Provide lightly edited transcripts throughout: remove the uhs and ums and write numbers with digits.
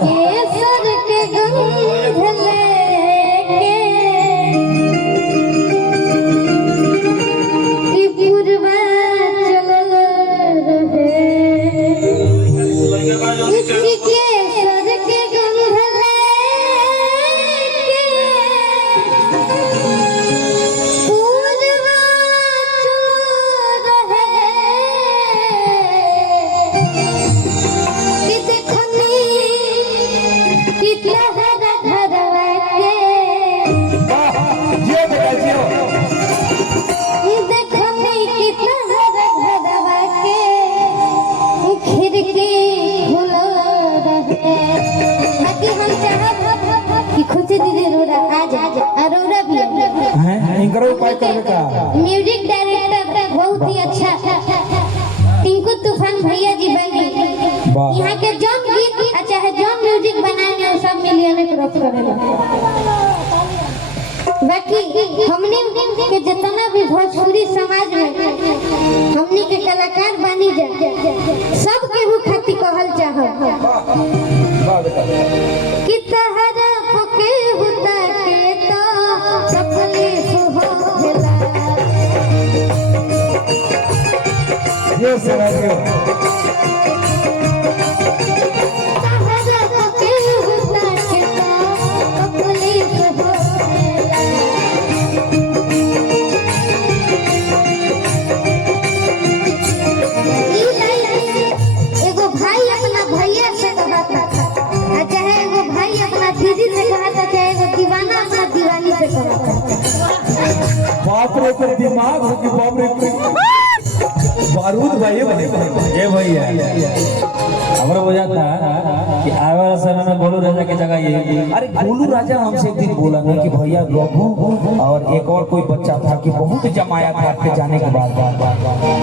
केसर के गंध लेके कि पुरवा चलल रहे इसकी केसर के गंध लेके पुरवा चलल रहे कि देखनी कितना हरा घरवा के देखनी कितना हरा घरवा के खिड़की खुला रहे ताकि हम चाहब कि खुद दीदी रोरा आज अरोरा भी हैं इनकरो उपाय करने का म्यूजिक डायरेक्टर बहुत ही अच्छा टिंकू तूफान भैया जी बनी यहाँ के जौन गीत अच्छा है जौन म्यूजिक बनाए सब मिलियन क्रॉस करेगा बाकी हमने के जितना भी भोजपुरी समाज में हमने के कलाकार बनी जा सब के हु खाती कहल चाहो कि तहरा पके होता के तो सपने सुहावला ये सरायो तहरा पके होता के तो सपने सुहावला एगो भाई अपना भैया से कहा था चाहे एगो भाई अपना दीदी से कहा था चाहे एगो दीवाना अपना दीवानी से कहा था बाप रे को दिमाग हो कि बाप रे बारूद भाई बने ये भैया हमरा हो जाता कि आवे वाला समय में गोलू राजा की जगह ये अरे गोलू राजा हमसे एक दिन बोला ना कि भैया रघु और एक और कोई बच्चा था कि बहुत जमाया था आपके जाने के बाद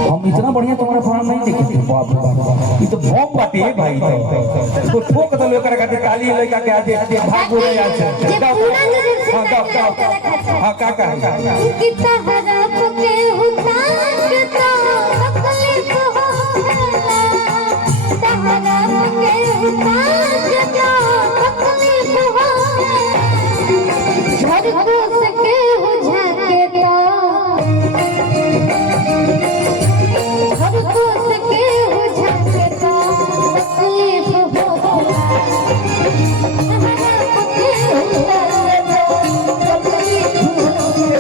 हम इतना बढ़िया तुम्हारा फॉर्म नहीं देखे थे बाप रे बाप ये तो भौंक पाती है भाई इसको ठोक दो लेकर के काली लड़का के आगे भाग बोले यार से हां का कि तहरा पके होता के तो अपने को तहरा पके होता के तो अपने को झड़ को सके हो जाके तो झड़ को सके हो जाके तो अपने को तहरा पके होता के तो अपने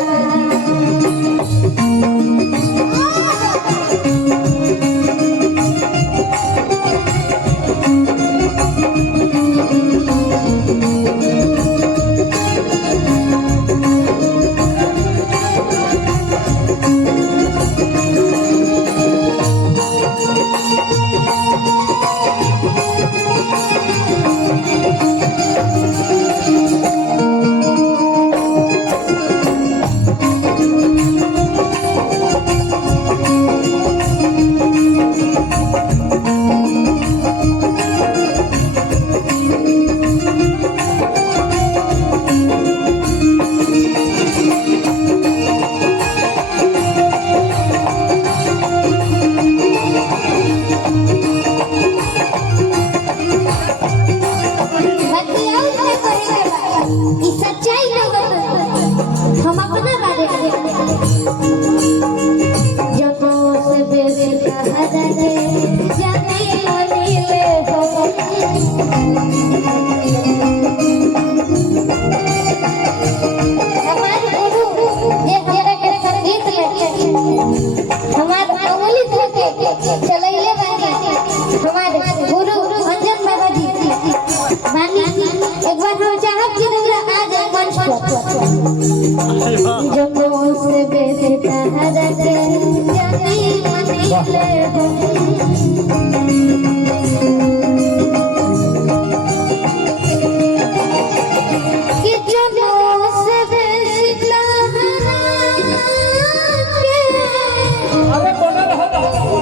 हम अपना बारे जब से बेसी कहा जाए जाने वाले हो हमारे गुरु ये जरा के संगीत लेके हमारे अंगुली धोके चलैले बानी हमारे गुरु अंजन बाबा जी बानी एक बार हम चाहब कि हमरा आ जाए मंच पर जब से बेसी कहा जाए जाने वाले हो कि जब से बेसी कहा के अरे बोला रहा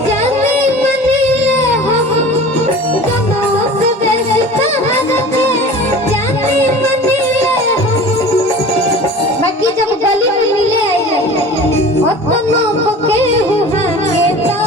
जाने वाले हो जब से बेसी कहा जाए जाने वाले हो बाकी जब गली में मिले आई अपनों को के हुआ के तो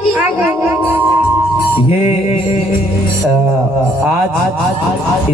आ गए। ये आज